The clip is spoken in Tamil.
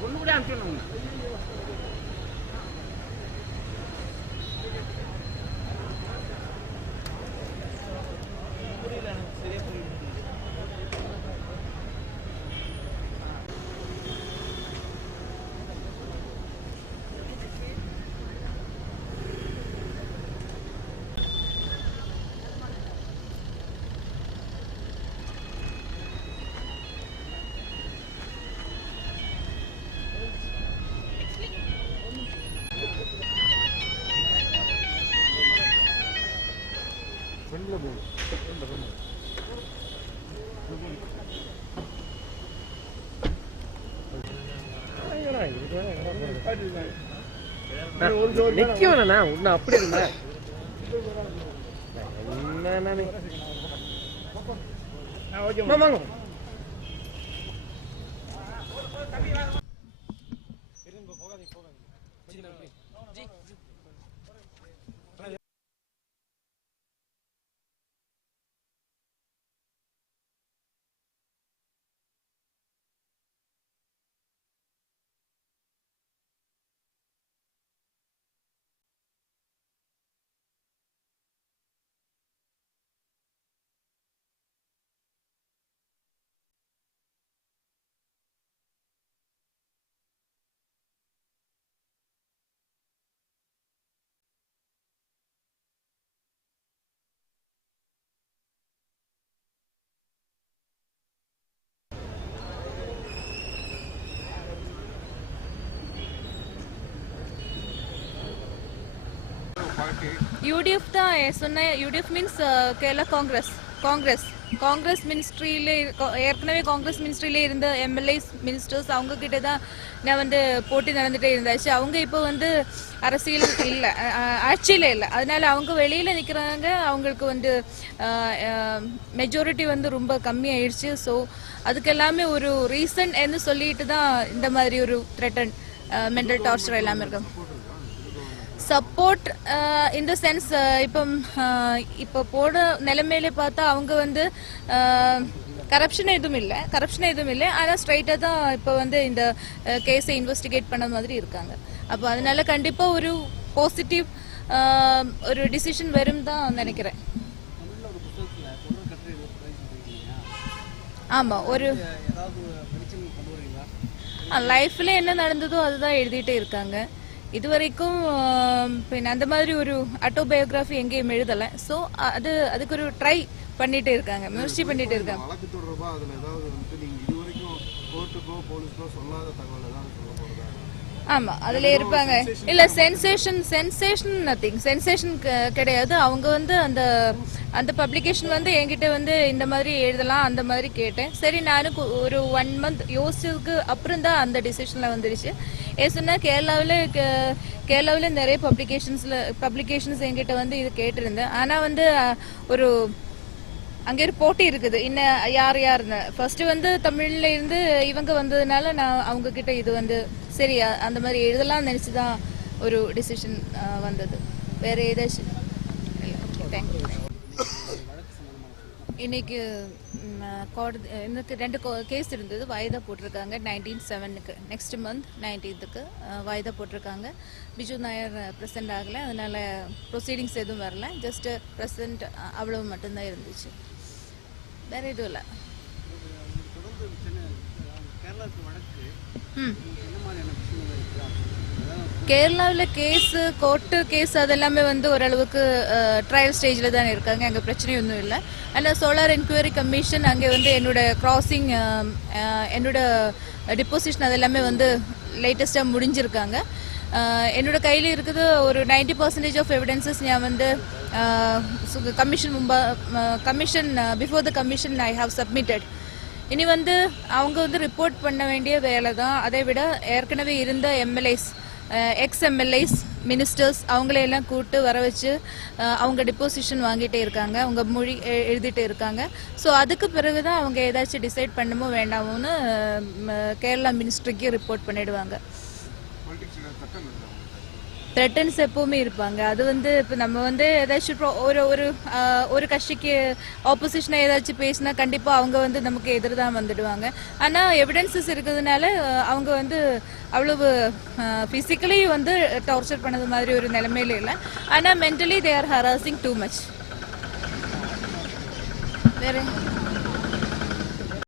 பொண்ணு கூட அனுப்பிடணும். நிக்கவனா உன்ன அப்படி இருந்தா வாங்க UDF தான் சொன்ன. UDF மீன்ஸ் கேரளா காங்கிரஸ் மினிஸ்ட்ரியில ஏற்கனவே காங்கிரஸ் மினிஸ்ட்ரியில இருந்த எம்எல்ஏஸ் மினிஸ்டர்ஸ் அவங்க கிட்ட தான் நான் வந்து போட்டி நடந்துட்டே இருந்தாச்சு. அவங்க இப்போ வந்து அரசியல் இல்லை, ஆட்சியில் இல்லை. அதனால அவங்க வெளியில் நிற்கிறாங்க. அவங்களுக்கு வந்து மெஜாரிட்டி வந்து ரொம்ப கம்மி ஆயிடுச்சு. ஸோ அதுக்கு எல்லாமே ஒரு ரீசன் என்று சொல்லிட்டு தான் இந்த மாதிரி ஒரு த்ரெட்டன் மென்டல் டார்ச்சர் எல்லாமே இருக்கும். சப்போர்ட் இந்த சென்ஸ் இப்போ போட நிலைமையில பார்த்தா அவங்க வந்து கரப்ஷன் எதுவும் இல்லை. ஆனால் ஸ்ட்ரைட்டாக தான் இப்போ வந்து இந்த கேஸை இன்வெஸ்டிகேட் பண்ண மாதிரி இருக்காங்க. அப்போ அதனால கண்டிப்பாக ஒரு பாசிட்டிவ் ஒரு டிசிஷன் வரும் தான் நினைக்கிறேன். ஆமாம், ஒரு லைஃப்பில் என்ன நடந்ததோ அதுதான் எழுதிட்டே இருக்காங்க. இதுவரைக்கும் அந்த மாதிரி ஒரு ஆட்டோபயோகிராஃபி எங்கேயும் எழுதலை. ஸோ அதுக்கு ஒரு ட்ரை பண்ணிட்டே இருக்காங்க, முயற்சி பண்ணிட்டே இருக்காங்க. ஆமா, அதுல இருப்பாங்க. இல்ல சென்சேஷன் நத்திங், சென்சேஷன் கிடையாது. அவங்க வந்து அந்த பப்ளிகேஷன் வந்து என்கிட்ட வந்து இந்த மாதிரி எழுதலாம் அந்த மாதிரி கேட்டேன். சரி, நானும் ஒரு 1 month யோசிச்சதுக்கு அப்புறம் தான் அந்த டிசிஷன்ல வந்துருச்சு. ஏன்னா கேரளாவில் நிறைய பப்ளிகேஷன்ஸ் என்கிட்ட வந்து இது கேட்டிருந்தேன். ஆனா வந்து ஒரு அங்கே ஒரு போட்டி இருக்குது. இன்னும் யாருன்னு ஃபர்ஸ்ட் வந்து தமிழ்ல இருந்து இவங்க வந்ததுனால நான் அவங்க கிட்ட இது வந்து சரி அந்த மாதிரி எழுதலாம் நினைச்சுதான் ஒரு டிசிஷன் வந்தது. வேற ஏதாச்சும் இன்னைக்கு இன்னைக்கு 2 கேஸ் இருந்தது. வாய்தா போட்டிருக்காங்க 19/7 நெக்ஸ்ட் மந்த் 19th வாய்தா போட்டிருக்காங்க. பிஜு நாயர் ப்ரெசென்ட் ஆகலை, அதனால ப்ரொசீடிங்ஸ் எதுவும் வரல. ஜஸ்ட் ப்ரெசென்ட் அவ்வளவு மட்டும்தான் இருந்துச்சு, வேற எதுவும் இல்லை. கேரளாவில் கோர்ட்டு கேஸ் அதெல்லாமே வந்து ஓரளவுக்கு ட்ரையல் ஸ்டேஜில் தானே இருக்காங்க. அங்கே பிரச்சனை ஒன்றும் இல்லை. ஆனால் சோலார் என்கொயரி கமிஷன் அங்கே வந்து என்னோட கிராசிங் என்னோட டிப்போசிஷன் அதெல்லாமே வந்து லேட்டஸ்ட்டாக முடிஞ்சிருக்காங்க. என்னோட கையில் இருக்குது ஒரு 90% ஆஃப் எவிடன்சஸ். நான் வந்து commission before the commission I have submitted. இனி வந்து அவங்க வந்து ரிப்போர்ட் பண்ண வேண்டிய வேலை தான். அதை விட ஏற்கனவே இருந்த எம்எல்ஏஸ், எக்ஸ்-எம்எல்ஏஸ், மினிஸ்டர்ஸ் அவங்களையெல்லாம் கூப்பிட்டு வர வச்சு அவங்க டிப்போசிஷன் வாங்கிட்டே இருக்காங்க, அவங்க மொழி எழுதிட்டு இருக்காங்க. ஸோ அதுக்கு பிறகு தான் அவங்க ஏதாச்சும் டிசைட் பண்ணமோ வேண்டாமோன்னு கேரளா மினிஸ்ட்ரிக்கு ரிப்போர்ட் பண்ணிடுவாங்க. த்ரெட்டன்ஸ் எப்பவுமே இருப்பாங்க. அது வந்து இப்போ நம்ம வந்து ஏதாச்சும் ஒரு கட்சிக்கு ஆப்போசிஷனா ஏதாச்சும் பேசினா கண்டிப்பா அவங்க வந்து நமக்கு எதிர்தான் வந்துடுவாங்க. ஆனா எவிடன்சஸ் இருக்கிறதுனால அவங்க வந்து அவ்வளவு பிசிக்கலி வந்து டார்ச்சர் பண்ணது மாதிரி ஒரு நிலைமையில இல்லை. ஆனா mentally they are harassing too much. வேற